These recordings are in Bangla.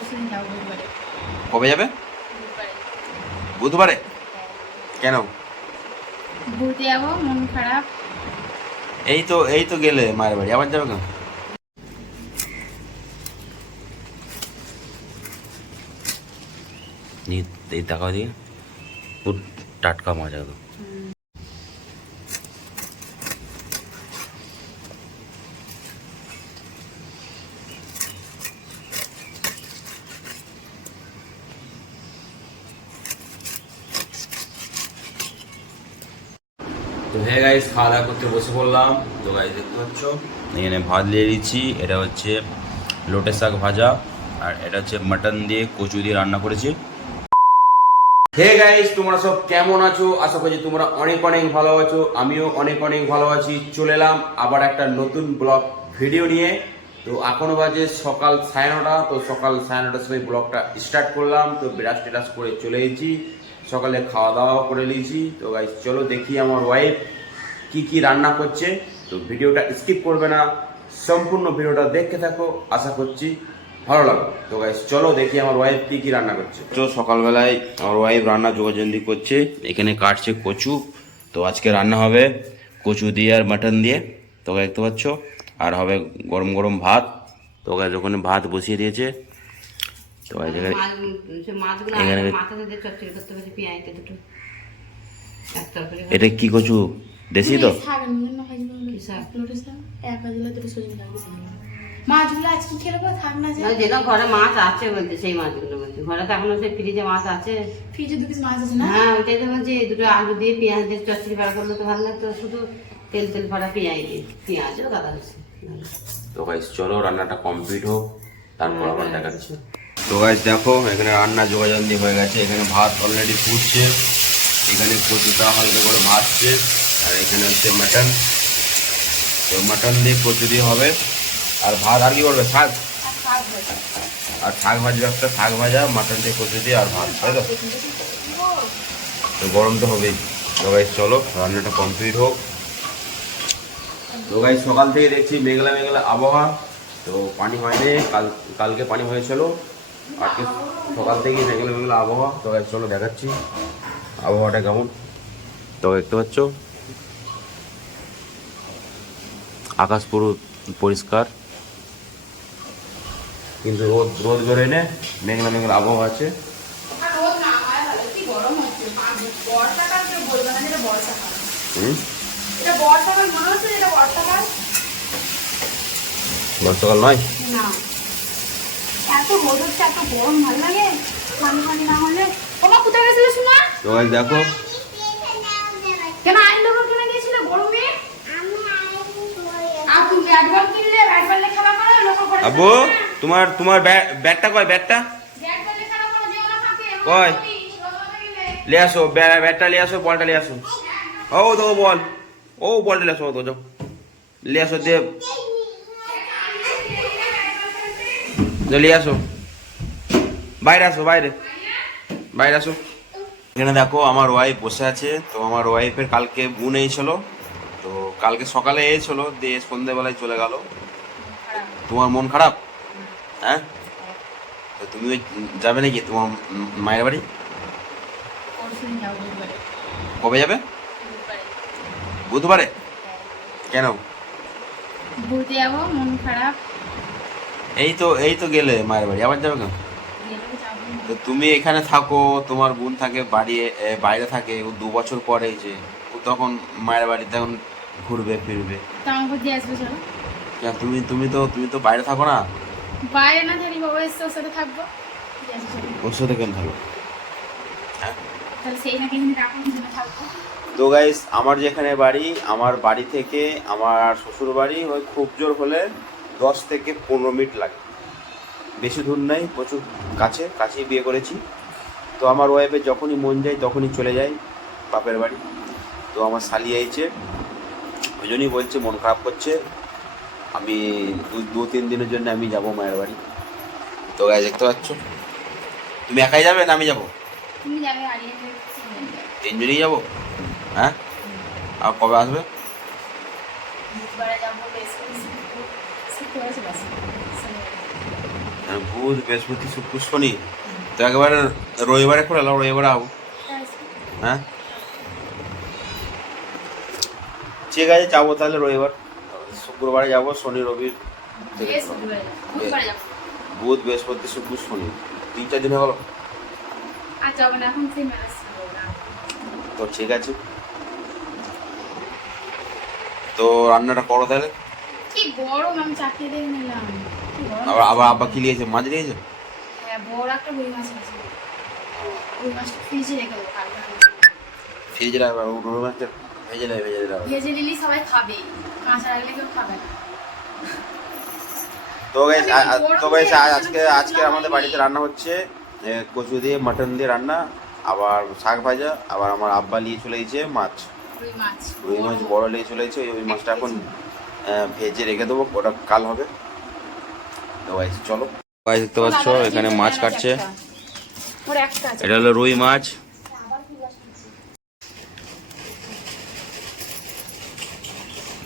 পরশুদিন যাব বুধবারে। কবে যাবে? বুধবারে? কেন? ঘুরতে যাব মন খারাপ। এই তো এই তো গেলে মায়ের বাড়ি। আবার যাবে কেন? নিয়ে এই টাকা দিয়ে পুরো টাটকা মাছ একদম তো হে গাইস খাওয়া দাওয়া করতে বসে পড়লাম। তো গাইস দেখতে পাচ্ছ? এখানে ভাত নিয়ে দিচ্ছি। এটা হচ্ছে লোটে শাক ভাজা। আর এটা হচ্ছে মাটন দিয়ে কচু দিয়ে রান্না করেছি। হে গাইস তোমরা সব কেমন আছো? আশা করছি তোমরা অনেক অনেক ভালো আছো। আমিও অনেক অনেক ভালো আছি। চলে এলাম আবার একটা নতুন ব্লগ ভিডিও নিয়ে। তো এখনও বাজে সকাল সাড়ে নটা। তো সকাল সাড়ে নটার সময় ব্লগটা স্টার্ট করলাম। তো বিরাজ টেরাস করে চলে এসেছি। সকালে খাওয়া দাওয়া করে নিয়েছি। তো গাইস চলো দেখি আমার ওয়াইফ কি কি রান্না করছে। তো ভিডিওটা স্কিপ করবে না, সম্পূর্ণ ভিডিওটা দেখতে থাকো, আশা করছি ভালো লাগবে। তো গাইস চলো দেখি আমার ওয়াইফ কি কি রান্না করছে। তো সকালবেলায় আমার ওয়াইফ রান্না যোগাযোগ করছে, এখানে কাটছে কচু। তো আজকে রান্না হবে কচু দিয়ে আর মাটন দিয়ে, তো দেখতে পাচ্ছ। আর হবে গরম গরম ভাত। তো গাইস ওখানে ভাত বসিয়ে দিয়েছে। তো এখানে মাছ এখানে- এটা কি কচু? দেশি তো? মাছগুলো আজকে খেলে পরে থাক না যেটা ঘরে মাছ আছে বলতে সেই মাছগুলো বলছি। ঘরে তো এখনও সেই ফ্রিজে মাছ আছে। ফ্রিজে দু পিস মাছ আছে না? হ্যাঁ ওইটাই তো বলছি দুটো আলু দিয়ে পেঁয়াজ দিয়ে চচ্চড়ি ভাড়া করলে তো ভালো লাগতো শুধু তেল তেল ভরা পেঁয়াজ দিয়ে। পেঁয়াজও গাদা হচ্ছে তো গাইস চলো রান্নাটা কমপ্লিট হোক তারপর আবার হ্যাঁ, দেখাচ্ছি। তো গাইস দেখো, এখানে রান্না যোগাযোগ হয়ে গেছে। এখানে ভাত অলরেডি ফুটছে। এখানে কচুটা হালকা করে ভাজছে। আর এখানে হচ্ছে মাটন তো মাটন দিয়ে কচু দিয়ে হবে। আর ভাত, আর কি করবে? শাক? আর শাক ভাজবে একটা, শাক ভাজা মাটন দিয়ে কচু দিয়ে আর ভাত, তাই তো? তো গরম তো হবেই। তো গাইস চলো, রান্নাটা কমপ্লিট হোক। তো গাই সকাল থেকে দেখছি মেঘলা মেঘলা আবহাওয়া। তো পানি হয়নি, কাল, কালকে পানি হয়েছিল। আজকে সকাল থেকেই মেঘলা মেঘলা আবহাওয়া। তো চলো দেখাচ্ছি। আবহাওয়াটা কেমন? তো দেখতে পাচ্ছ? আকাশ পুরো পরিষ্কার। কিন্তু রোদ রোদ বেরোয় না? মেঘলা মেঘলা আবহাওয়া আছে। হয় বর্ষাকাল নয়? না। এত রোদ হচ্ছে এত গরম ভালো লাগে? পানি পানি না হলে? তোমার কোথায় গেছিলে শোনা তো গাই দেখো। কেন আইন লোক কিনে দিয়েছিলে গরমে? আর তুমি ব্যাট কিনলে ব্যাট খেলা করো লোক করে আব্বু তোমার তোমার ব্যা- ব্যাটটা কয় ব্যাটটা? গেলে ले আসো ব্যা- ব্যাটটা নিয়ে আসো বলটা নিয়ে আসো। ও তো বল। ও বলটা নিয়ে আসো তো যাও। নিয়ে আসো দে। নিয়ে আসো। বাইরে আসো বাইরে। বাইরে আসো। এখানে দেখো আমার ওয়াইফ বসে আছে। তো আমার ওয়াইফের কালকে বোন এইছিল তো কালকে সকালে এসেছিল দিয়ে সন্ধ্যেবেলায় চলে গেল। তোমার মন খারাপ? হ্যাঁ? তো তুমি যাবে নাকি তোমার মায়ের বাড়ি? কবে যাবে? বুধবারে। কেন? ঘুরতে যাব মন খারাপ। এই তো এই তো গেলে মায়ের বাড়ি। আবার যাবে কেন তো তুমি এখানে থাকো তোমার বোন থাকে বাড়ি বাইরে থাকে ও দু বছর পরে যে ও তখন মায়ের বাড়ি তখন ঘুরবে ফিরবে। তুমি তুমি তো তুমি তো বাইরে থাকো না? বাইরে না থাকি বাবা এসে ওর সাথে থাকব। ওর সাথে কেন থাকো হ্যাঁ। থাকব। তো গাইস আমার যেখানে বাড়ি আমার বাড়ি থেকে আমার শ্বশুর বাড়ি ওই খুব জোর হলে দশ থেকে পনেরো মিনিট লাগে। বেশি দূর নাই প্রচুর কাছে কাছেই বিয়ে করেছি। তো আমার ওয়াইফের যখনই মন যায় তখনই চলে যাই বাপের বাড়ি। তো আমার শালি আইছে ওই জন্যই বলছে মন খারাপ করছে। আমি দু দু তিন দিনের জন্য আমি যাব মায়ের বাড়ি। তো গায়ে দেখতে পাচ্ছ? তুমি একাই যাবে না আমি যাবে? তিনজনই যাব? হ্যাঁ? আর কবে আসবে বুধবারে যাব বেশ করে শিখতে শিখতে হয়েছে বাস হ্যাঁ, বুধ বৃহস্পতি শুক্র শনি। তো একেবারে রবিবারে করে এলাম, রবিবারে আবো। হ্যাঁ? ঠিক আছে, যাব তাহলে রবিবার। শুক্রবারে যাব, শনি, রবি। বুধ, বৃহস্পতি, শুক্র, শনি। তিন চার দিন ম্যারেজ তো ঠিক আছে। তো রান্নাটা করো তাহলে। কি গরম, আমি চাকরি দেখে নিলাম। আবার আবার আব্বা কি নিয়েছে মাছ নিয়েছে হ্যাঁ বড় একটা রুই মাছ আছে রুই মাছটা ফ্রিজে রেখে দেবো। ফ্রিজে রাখবে রুই মাছটা ভেজে নেবে ভেজে রাখবে ভেজে দিলেই সবাই খাবে। কাঁচা রাখলে কেউ খাবে না। তো আ- তো আজকে আজকে আমাদের বাড়িতে রান্না হচ্ছে কচু দিয়ে মাটন দিয়ে রান্না আবার শাক ভাজা আবার আমার আব্বা নিয়ে চলে গেছে মাছ। রুই মাছ। রুই মাছ বড় নিয়ে চলে গেছে ওই মাছটা এখন ভেজে রেখে দেবো ওটা কাল হবে। তো guys, চলো দেখতে পাচ্ছ এখানে মাছ কাটছে। এটা হলো রুই মাছ।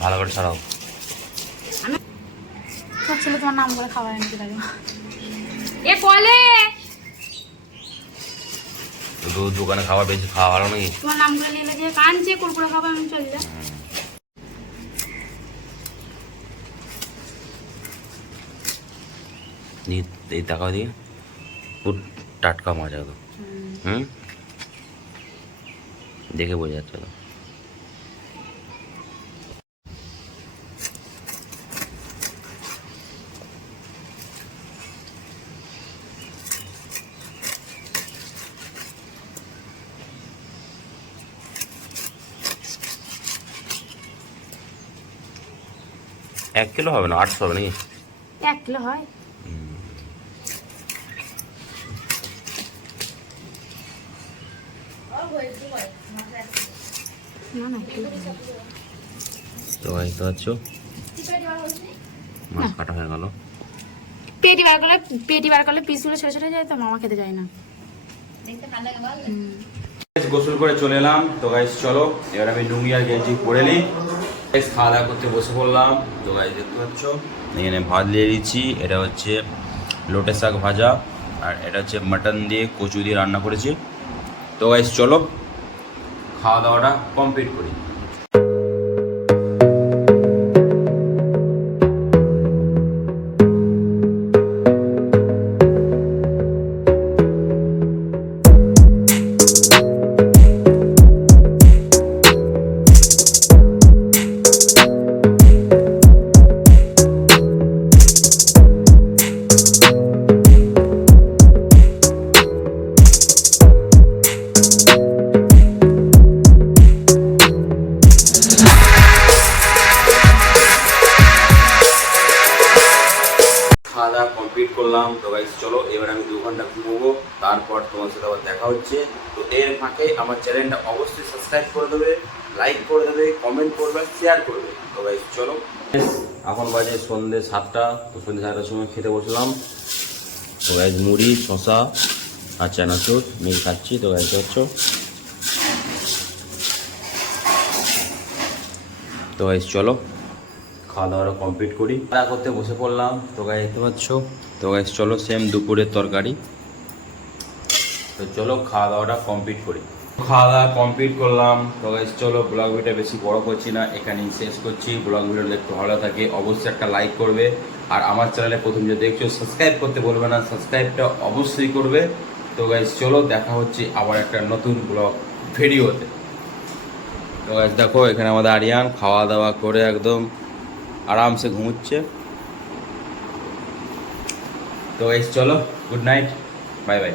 ভালো করে ছাড়াও। সব ছেলে তোমার নাম করে খাওয়ায় নাকি লাগে এ বলে দোকানে খাবার বেশি খাওয়া ভালো নাকি? তোমার নাম করে নিলে যে কানছে কুরকুরে খাবার আমি চলে যা এই টাকা দিয়ে পুরো টাটকা মাছ একদম হুম দেখে বোঝা যাচ্ছে তো এক কিলো হবে না আটশো হবে নাকি এক কিলো হয় না না কিলো তো দেখতে পাচ্ছ? মাছ কাটা হয়ে গেল। পেটি বার করলে পেটি বার করলে পিসগুলো ছেড়ে ছেড়ে যায় তো মামা খেতে যায় না। গোসল করে চলে এলাম। তো গাইস চলো এবার আমি লুঙ্গি আর গেঞ্জি পরে নিই। খাওয়া দাওয়া করতে বসে পড়লাম। তো গাইস দেখতে পাচ্ছ? এখানে ভাত নিয়ে দিচ্ছি। এটা হচ্ছে লোটে শাক ভাজা। আর এটা হচ্ছে মাটন দিয়ে কচু দিয়ে রান্না করেছি। তো গাইস চলো খাওয়া দাওয়াটা কমপ্লিট করি। করলাম। তো গাইস চলো, এবার আমি দু ঘণ্টা ঘুমোবো। তারপর তোমার সাথে আবার দেখা হচ্ছে। তো এর ফাঁকে আমার চ্যানেলটা অবশ্যই সাবস্ক্রাইব করে দেবে লাইক করে দেবে কমেন্ট করবে শেয়ার করবে তো গাইস চলো। এখন বাজে সন্ধ্যে সাতটা। তো সন্ধ্যে সাতটার সময় খেতে বসলাম। তো গাইস মুড়ি শশা আর চানাচুর মিল খাচ্ছি। তো গাইস হচ্ছে তো গাইস চলো। খাওয়া দাওয়াটা কমপ্লিট করি। খাওয়া করতে বসে পড়লাম। তো গাই দেখতে পাচ্ছ? তো গাইস চলো সেম দুপুরের তরকারি। তো চলো খাওয়া দাওয়াটা কমপ্লিট করি। খাওয়া দাওয়া কমপ্লিট করলাম। তো গাইস চলো ব্লগ ভিডিওটা বেশি বড় করছি না, এখানেই শেষ করছি। ব্লগ ভিডিও দেখতে ভালো থাকে, অবশ্যই একটা লাইক করবে। আর আমার চ্যানেলে প্রথম যে দেখছ সাবস্ক্রাইব করতে বলবে না সাবস্ক্রাইবটা অবশ্যই করবে। তো গাইস চলো দেখা হচ্ছে আবার একটা নতুন ব্লগ ভিডিওতে তো। গাইস দেখো, এখানে আমাদের আরিয়ান খাওয়া দাওয়া করে একদম আরামসে ঘুমোচ্ছে তো গাইস চলো গুড নাইট বাই বাই